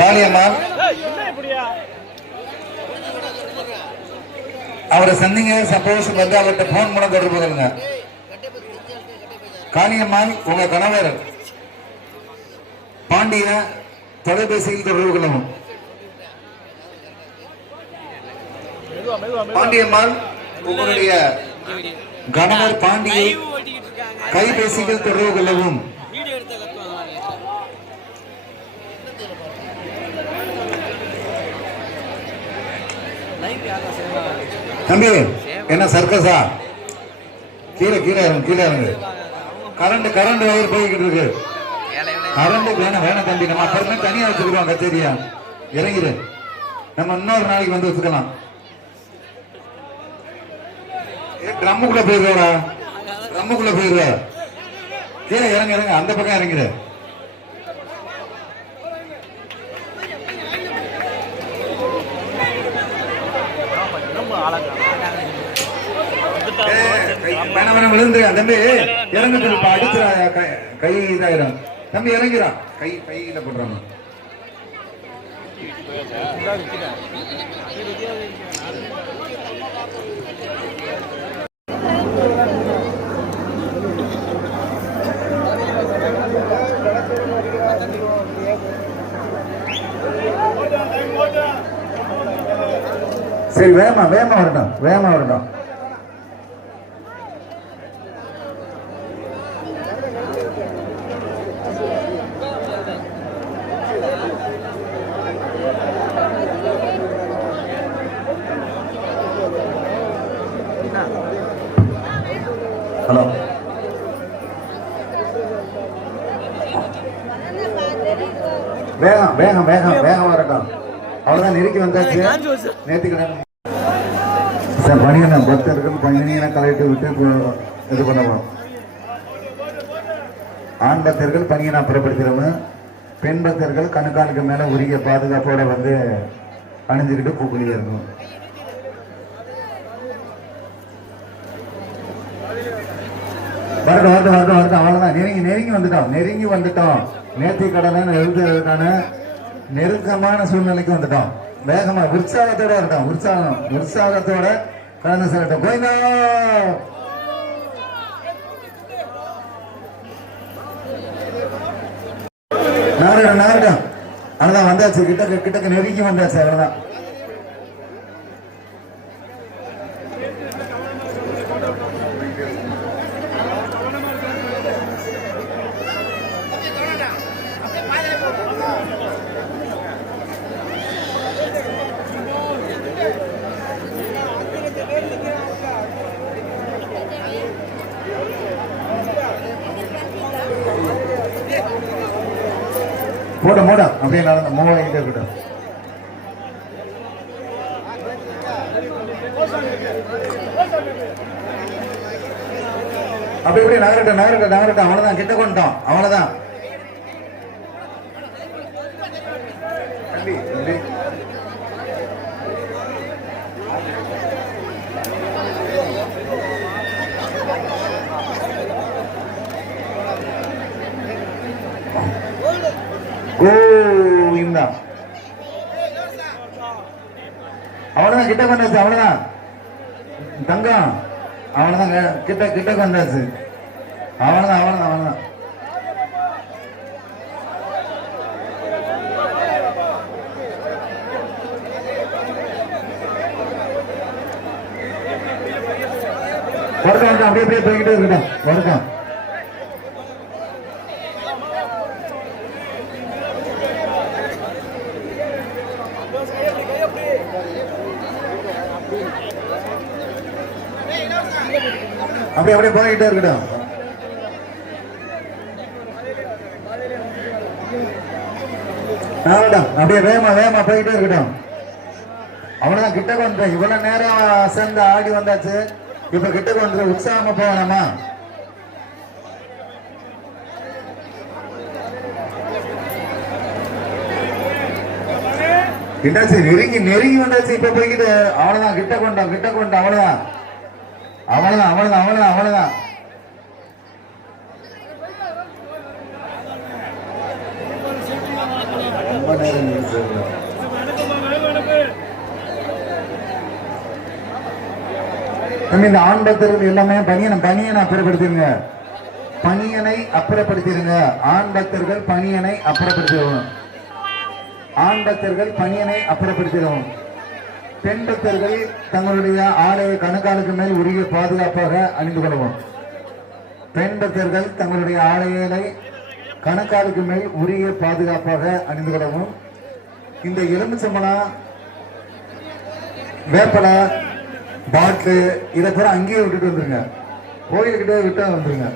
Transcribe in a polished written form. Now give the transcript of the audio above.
காளியம்மாள் அவரை சந்திங்க. சப்போஸ் வந்து அவர்கிட்ட போன் மூலம் தொடர்பு கொள்ளுங்க. காளியம்மாள் உங்க கணவர் பாண்டிய தொலைபேசியில் தொடர்பு கொள்ளவும். பாண்டியம்மாள் உங்களுடைய கணவர் பாண்டியை கைபேசியில் தொடர்பு கொள்ளவும். தம்பி என்ன சர்க்கஸா? கீழே கீழே கீழே இறங்கு. கரண்ட் வயர் போய்கிட்டு இருக்கு. கரண்ட் வேணாம் தம்பி, நம்ம அப்புறமே தனியா வச்சுக்கிறோம் கச்சேரியா. இறங்கிடு, நம்ம இன்னொரு நாளைக்கு வந்து வச்சுக்கலாம். ட்ரம்முக்குள்ள போயிருவா, ட்ரம்முக்குள்ள போயிருவ. கீழே இறங்க இறங்க, அந்த பக்கம் இறங்கிடு. வேணாம் விழுந்து தம்பி இறங்க சொல்லி அடிச்சுரா, கை இதாயிரும். தம்பி இறங்கிறான், கையில போடுறாங்க. சரி வேகமா வரட்டும், வேகமா வரட்டும். ஹலோ, வேகம் வேகம் வேகம் வேகம் வரட்டும். அவ்வளவுதான், நெருக்கி வந்தாச்சு. நேற்றுக்கிழமை சார் பணியனை பக்தர்கள் பணியனை கலைட்டு விட்டு இது பண்ணுவோம். ஆண் பக்தர்கள் பணியனை புறப்படுத்திடுவோம். பெண் பக்தர்கள் கணுக்காலுக்கு மேல உரிய பாதுகாப்போட வந்து அணிஞ்சுக்கிட்டு பூக்குழியா இருக்கணும். வரட்டும் வரட்டும் வரட்டும் வரட்டும். அவ்வளவுதான், நெருங்கி வந்துட்டோம். நேர்த்தி கடனை எழுதுறதுக்கான நெருக்கமான சூழ்நிலைக்கு வந்துட்டோம். வேகமா உற்சாகத்தோட இருக்கட்டும், உற்சாகத்தோட கலந்து செல்லட்டும். கோயிந்தா நாரிடம் அவ்வளவுதான், வந்தாச்சு. கிட்டக்கு நெருங்கி வந்தாச்சு. அவ்வளவுதான். மூட அப்படியே நடந்த மூவாயிட்டே இருக்கட்டும். அப்படி இப்படி நகரட்டும். அவ்வளவுதான், கிட்ட கொண்டோம். அவ்வளவுதான். அவ்வளவுதான், கிட்ட கொண்டாச்சு. அவ்வளவுதான் தங்கம், அவ்வளவுதான் கிட்ட கொண்டாச்சு. அவ்வளவுதான். வரட்டும், அப்படியே போய்கிட்டே இருக்கட்டும். வரட்டும். அப்படியே போய்கிட்டே இருக்கட்டும். அப்படியே வேகமா போய்கிட்டே இருக்கட்டும். அவ்வளவுதான், கிட்ட கொண்டு இவ்வளவு நேரம் சேர்ந்து ஆடி வந்தாச்சு. இப்ப கிட்ட கொண்டு உற்சாகமா போகணுமா? என்னாச்சு? நெருங்கி வந்தாச்சு. இப்ப போய்கிட்டு அவ்வளவுதான், கிட்ட கொண்டோம். அவ்வளவுதான். ரொம்ப நேரம் நிறுத்துங்க. இந்த ஆண் பக்தர்கள் எல்லாமே பனியனை அப்புறப்படுத்திருங்க. பனியனை அப்புறப்படுத்திருங்க. ஆண் பக்தர்கள் பனியனை அப்புறப்படுத்திடுவோம். ஆண் பக்தர்கள் பனியனை அப்புறப்படுத்திடுவோம். பெண் பக்தர்கள் தங்களுடைய ஆடையை கணுக்காலுக்கு மேல் உரிய பாதுகாப்பாக அணிந்து கொள்ளவும். பெண் பக்தர்கள் தங்களுடைய ஆடைகளை கணுக்காலுக்கு மேல் உரிய பாதுகாப்பாக அணிந்து கொள்ளவும். இந்த எலுமிச்சம்பழம், வேப்பலை, பாட்டு இதை பூரா அங்கேயே விட்டுட்டு வந்துருங்க. கோயிலுக்கிட்டே விட்டு வந்துருங்க.